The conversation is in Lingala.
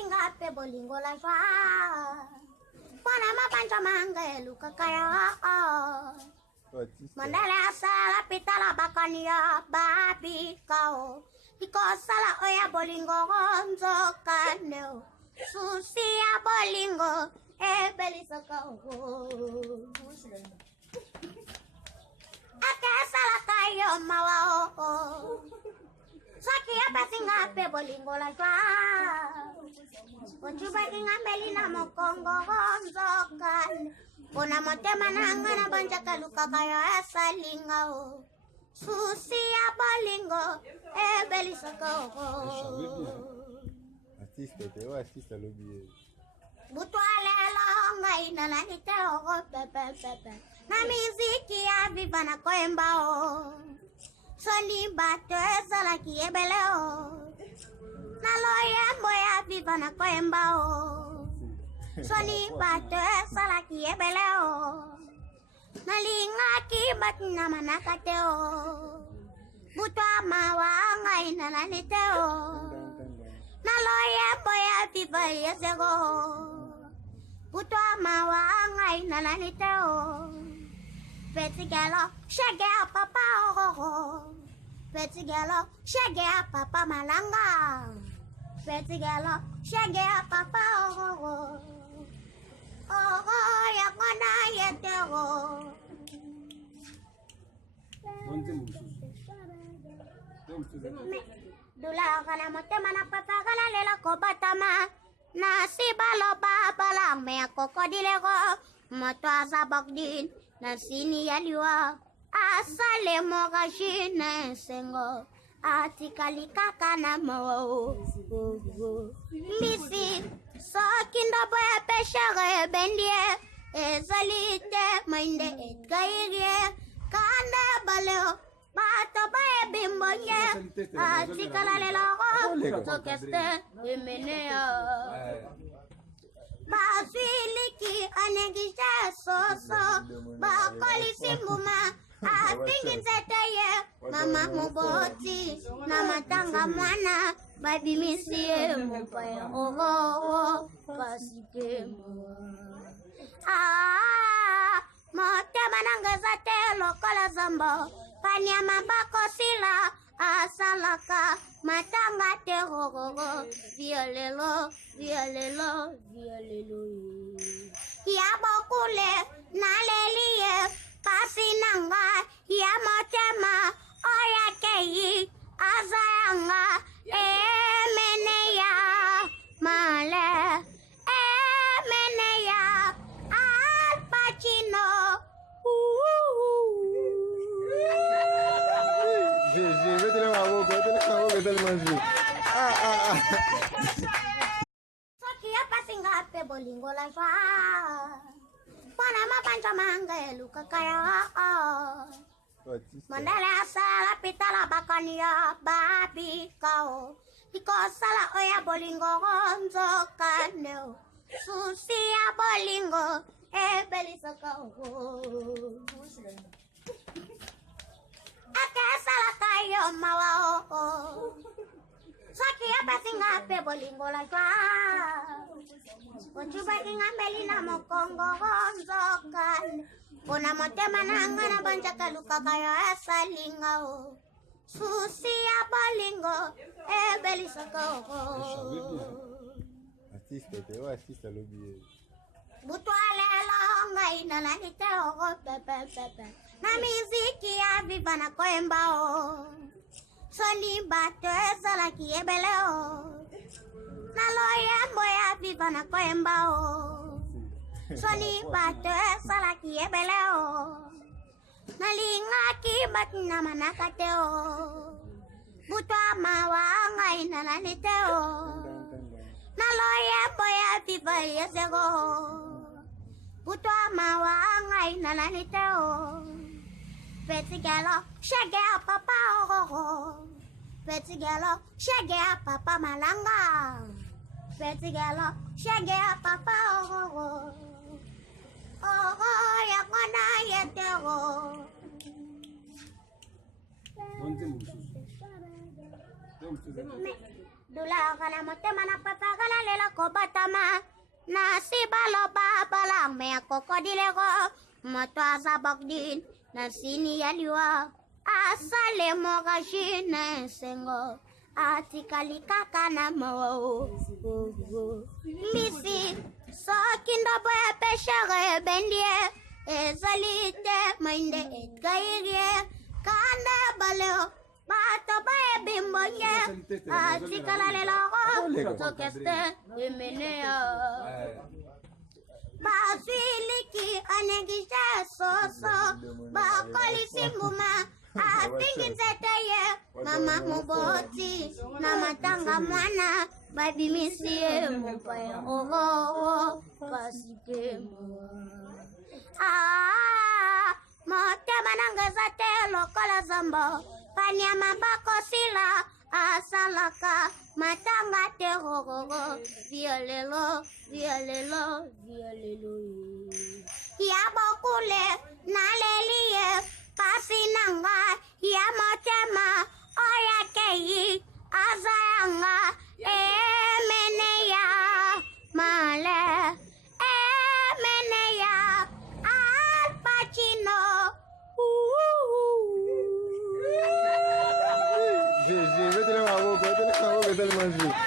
pasinga pe bolingo la joie. Pana mabanja mangelu kakaya. Mandala sala pitala bakania babi kao. Iko sala oya bolingo gonzo kaneo. Susia bolingo belisa kao. Ake sala kayo mawao. Saki apa singa pe bolingo la joie. Ochuba kinga melina mokongo gonzo kaneo. Bona motema nanga na banja kaluka kaya salingao. Susia bolingo belisa kao. Artiste lobby. Butwale longa ina la niteo pepe. Na miziki ya viva na koembao. Soni bate sala kiebeleo. Na loya moya viva na koembao. Soni bate sala kiebeleo. Nalinga kibat na manakateo. Butwa mawanga ina la niteo. Naloya boya viva yesego. Butwa mawanga ina la niteo. Petit galo, shage papa oh. Petit galo, shage papa malanga. Petit galo, shage papa oh. Oh, ya kona yetego. Dula kana motema na papa kala lela kobatama. Nasiba lo babalang me kokodilego. Matwaza bagdin na sini yaliwa. Asale mogashine sengo. Atikali kaka na mo. Misi so kindo boya peshere bendie. Ezalite minde etgaire. Kanda baleo. Bato bae bimboye. Atikala lelo. Tokeste emenea. Basiliki anegisha soso. Bakoli simbuma. Atingin seteye. Mama muboti. Namatanga mwana. Baby misie mupaya. Oh. Kasike motema nangezate lokola zambo. Panyama bako sila asalaka. Matanga te hogogo. Violelo. Yabo kule nalelie. Kasi nanga. Yamotema oya keyi. Azayanga. Emeneya. Male. Emeneya. Al Pacino. Mettez-le ma boca tellement joué. Sokia pasinga pe bolingo la joie. Pana mabanja mangelu kakaya. Mandala sala pitala bakania babi kao. Iko sala oya bolingo gonzo kaneo. Susia bolingo belisa kao. Ake sala kayo mawao. Sokia pasinga pe bolingo la joie. Ochuba kinga melina mokongo gonzo kaneo. Bona motema nanga na banja kaluka kaya salingao. Susia bolingo belisa kao. Artiste lobby. Butwale longa ina la niteo pepe. Na miziki ya viva na koembao. Soni bate sala kiebeleo. Na loya moya viva na koembao. Soni bate sala kiebeleo. Nalinga kibat na manakateo. Butwa mawanga ina la niteo. Naloya boya viva yesego. Butwa mawanga ina la niteo. Petit galo, shage papa oh. Petit galo, shage papa malanga. Petit galo, shage papa oh. Oh, ya kona yetego. Dula kana motema na papagala lela kobatama. Nasi baloba balang me kokodilego. Moto azabokdin na sini yaliwa. Asale mogashine sengo. Atikali kakana mo. Misi so kindo boy peshere bendie. Ezalite minde etgairie. Kanda baleo. Bato bae bimbonye. Atikala lelo. Tokeste emenea. Basiliki anegisha soso. Bakoli simbuma. Apingi zeteye. Mama muboti. Namatanga mwana. Baby misie mupaya. Oh. Pasike motema nangezate lokola zambo. Panyama bako sila. Asalaka. Matanga terororo. Violelo. Yabokule. Nalelie. Pasinanga. Yamotema. Oyakei. Azayanga. Emeneya. Male. Emeneya. Al Pacino. Gigi, mettez-le ma boca, mettez-le ma boca, mettez-le ma boca.